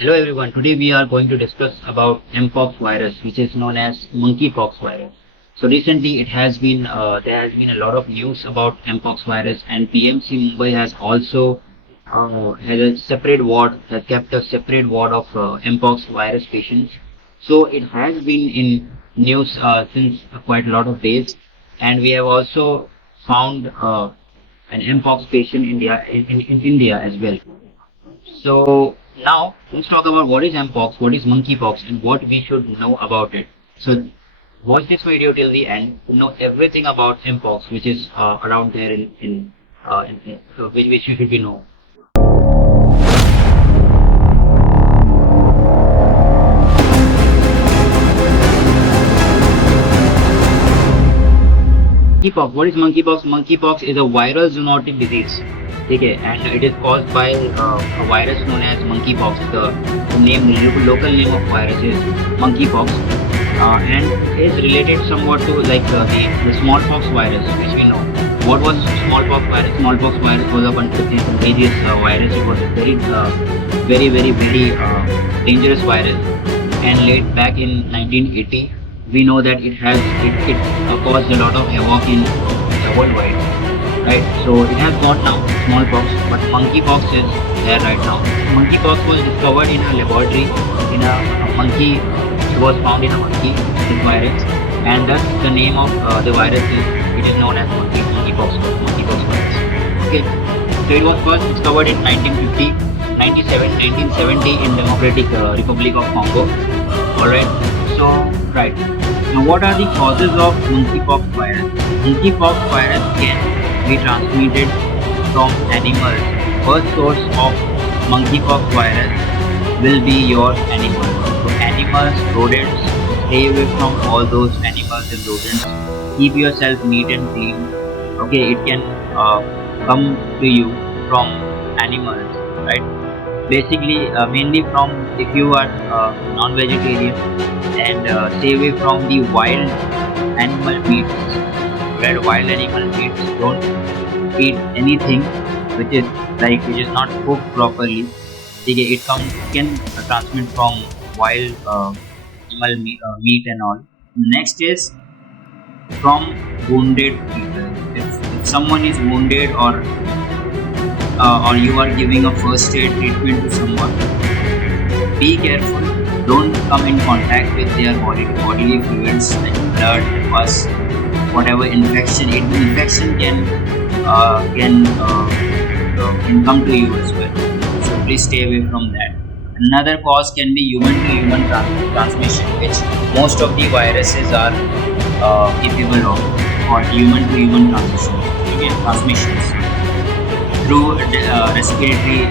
Hello everyone. Today we are going to discuss about mpox virus, which is known as monkeypox virus. So recently, it has been there has been a lot of news about mpox virus, and PMC Mumbai has also has a separate ward, has kept a separate ward of mpox virus patients. So it has been in news since quite a lot of days, and we have also found an mpox patient in India as well. So now let's talk about what is mpox, what is monkeypox, and what we should know about it. So watch this video till the end to know everything about mpox, which is around there which you should be know. Monkeypox. What is monkeypox? Monkeypox is a viral zoonotic disease. Okay, and it is caused by a virus known as monkeypox. The local name of virus is monkeypox, and is related somewhat to like the smallpox virus, which we know. What was smallpox virus? Smallpox virus was a contagious virus. It was a very dangerous virus, and late back in 1980 we know that it caused a lot of havoc in worldwide, right? So it has gone now, smallpox, but monkeypox is there right now. Monkeypox was discovered in a laboratory in a monkey. It was found in a monkey, this virus, and thus the name of the virus is known as monkeypox virus. Okay, so it was first discovered in 1950, 97, 1970 in Democratic Republic of Congo. All right. So right. Now, what are the causes of monkeypox virus? Monkeypox virus can be transmitted from animals. First source of monkeypox virus will be your animals. So animals, rodents, stay away from all those animals and rodents. Keep yourself neat and clean. Okay, it can come to you from animals, right? Basically, mainly from if you are non-vegetarian, and stay away from the wild animal meats. Right, wild animal meats, don't eat anything which is not cooked properly. Okay, can transmit from wild animal meat and all. Next is from wounded people. If someone is wounded, or you are giving a first aid treatment to someone, be careful. Don't come in contact with their bodily fluids like blood, pus, whatever infection. Infection can come to you as well. So please stay away from that. Another cause can be human-to-human transmission, which most of the viruses are capable of, or human-to-human transmissions through respiratory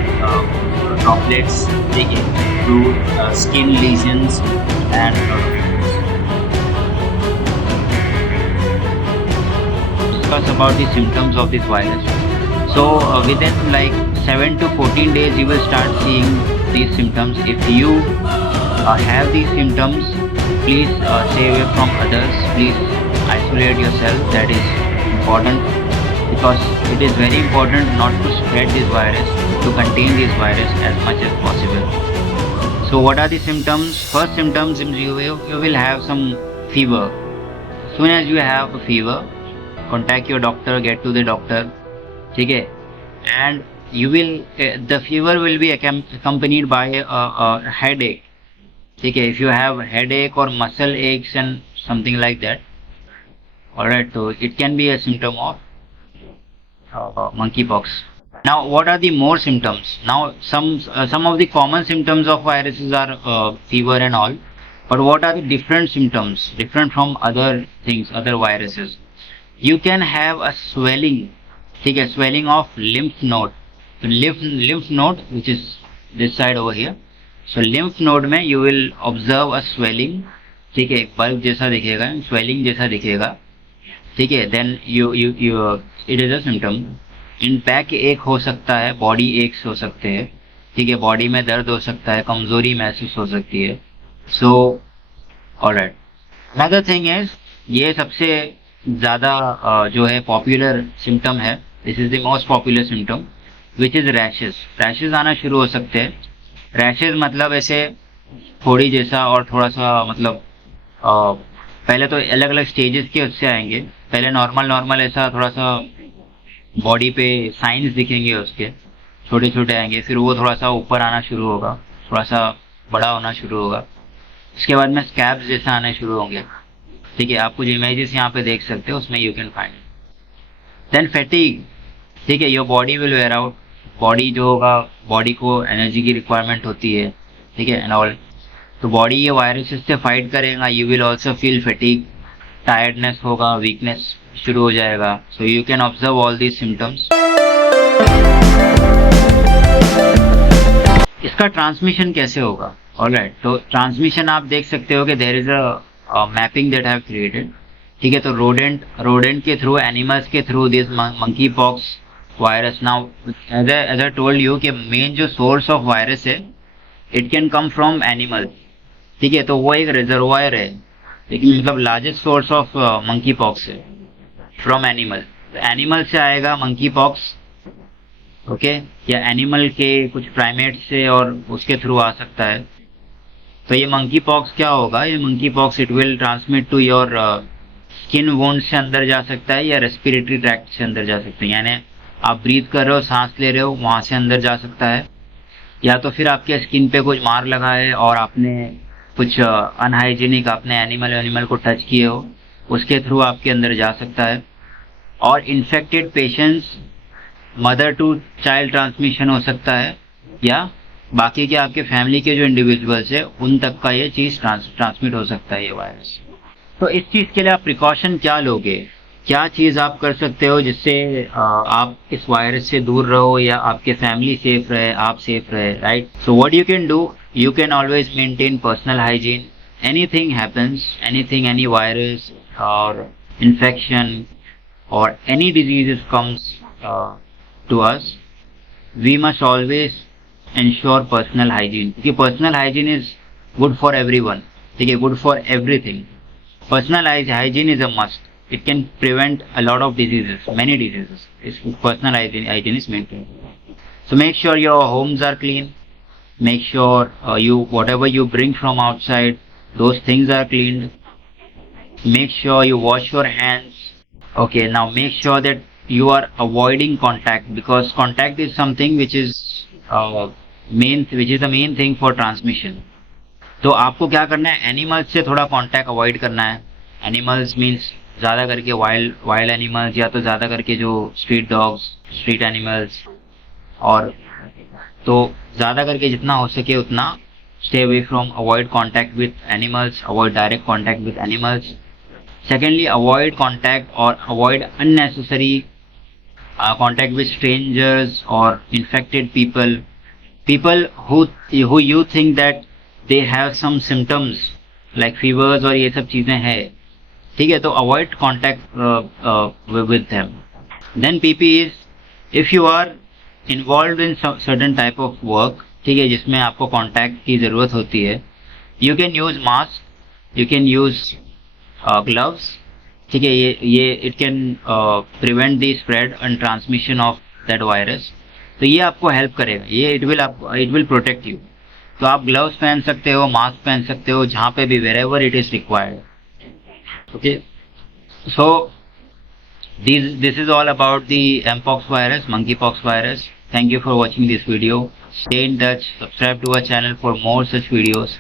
droplets, through skin lesions, and discuss about the symptoms of this virus. So within like 7 to 14 days you will start seeing these symptoms. If you have these symptoms, please stay away from others. Please isolate yourself. That is important, because it is very important not to spread this virus, to contain this virus as much as possible. So what are the symptoms? First symptoms, you will have some fever. Soon as you have a fever, contact your doctor, get to the doctor. Okay, and the fever will be accompanied by a headache. Okay, if you have headache or muscle aches and something like that, alright, so it can be a symptom of monkeypox. Now, what are the more symptoms? Now, some of the common symptoms of viruses are fever and all, but what are the different symptoms, different from other things, other viruses? You can have a swelling, swelling of lymph node. So lymph node, which is this side over here. So lymph node में you will observe a swelling, ठीक है, एक bulb जैसा दिखेगा, swelling जैसा दिखेगा, ठीक है. Then it is a symptom. In back एक हो सकता है, बॉडी एक्स हो सकते हैं, ठीक है, बॉडी में दर्द हो सकता है, कमजोरी महसूस हो सकती है. So alright. Another thing is, ये सबसे ज़्यादा जो है पॉपुलर सिम्टम है. This is the most popular symptom, which is rashes. Rashes आना शुरू हो सकते हैं. रैशेज मतलब ऐसे थोड़ी जैसा और थोड़ा सा मतलब पहले तो अलग अलग स्टेजेस के उससे आएंगे। पहले नॉर्मल नॉर्मल ऐसा थोड़ा सा बॉडी पे साइंस दिखेंगे उसके, छोटे छोटे आएंगे, फिर वो थोड़ा सा ऊपर आना शुरू होगा, थोड़ा सा बड़ा होना शुरू होगा। उसके बाद में स्कैब्स जैसा आने शुरू होंगे। ठीक है, आप कुछ इमेजेस यहाँ पे देख सकते हो, उसमें you can find. Then fatigue, ठीक है, your body will wear out. Body जो होगा, बॉडी को एनर्जी की रिक्वायरमेंट होती है, ठीक है, एंड ऑल। तो बॉडी ये वायरसेस से फाइट करेगा। You will also feel fatigue, tiredness होगा, वीकनेस शुरू हो जाएगा। So you can observe all these symptoms. इसका ट्रांसमिशन कैसे होगा? ऑलराइट, तो ट्रांसमिशन आप देख सकते हो कि there is a mapping that have created. ठीक है, तो रोडेंट के थ्रू, एनिमल्स के थ्रू this monkey pox virus. Now as I told you कि मेन जो सोर्स ऑफ वायरस है, it can come from animal. ठीक है, तो वो एक रिजर्वायर है, लेकिन मतलब largest source of monkey pox है फ्रॉम एनिमल। एनिमल से आएगा मंकी पॉक्स, ओके, या एनिमल के कुछ प्राइमेट से और उसके थ्रू आ सकता है। तो ये मंकी पॉक्स क्या होगा? ये monkey pox it will transmit to your skin wound से अंदर जा सकता है, या रेस्पिरेटरी ट्रैक्ट से अंदर जा सकता है। यानी आप ब्रीथ कर रहे हो, सांस ले रहे हो, वहां से अंदर जा सकता है। या तो फिर आपके स्किन पे कुछ मार लगा है और आपने कुछ अनहाइजीनिक आपने एनिमल को टच किए हो, उसके थ्रू आपके अंदर जा सकता है। और infected patients, mother to child transmission हो सकता है, या बाकी के आपके फैमिली के जो इंडिविजुअल्स है उन तक का ये चीज ट्रांसमिट हो सकता है, ये वायरस। तो इस चीज के लिए आप प्रिकॉशन क्या लोगे? क्या चीज आप कर सकते हो जिससे आप इस वायरस से दूर रहो, या आपके फैमिली सेफ रहे, आप सेफ रहे, right? So what you can do, you can always maintain personal hygiene. Anything happens, any virus or infection or any diseases comes to us, we must always ensure personal hygiene, because personal hygiene is good for everyone, okay, good for everything. Personal hygiene is a must. It can prevent a lot of diseases, many diseases. Personal hygiene is maintained. So make sure your homes are clean. Make sure whatever you bring from outside, those things are cleaned. Make sure you wash your hands. Okay, now make sure that you are avoiding contact, because contact is something which is the main thing for transmission. तो आपको क्या करना है? Animals से थोड़ा contact avoid करना है। Animals means ज़्यादा करके वाइल्ड एनिमल्स, या तो ज़्यादा करके जो स्ट्रीट डॉग्स, स्ट्रीट एनिमल्स, और तो ज़्यादा करके जितना हो सके उतना stay away from, avoid contact with animals, avoid direct contact with animals. Secondly, avoid contact और avoid unnecessary contact with strangers और infected people who you think that they have some symptoms like fevers और ये सब चीज़ें हैं। ठीक है, तो avoid contact with them. Then PP is, if you are involved in certain type of work, ठीक है, जिसमें आपको कांटेक्ट की ज़रूरत होती है, you can use mask, you can use gloves, ठीक है, ये it can prevent the spread and transmission of that virus. तो ये आपको हेल्प करेगा, ये it will protect you. तो आप ग्लव्स पहन सकते हो, मास्क पहन सकते हो, जहाँ पे भी, wherever it is required. Okay, so this is all about the mpox virus, monkeypox virus. Thank you for watching this video. Stay in touch, subscribe to our channel for more such videos.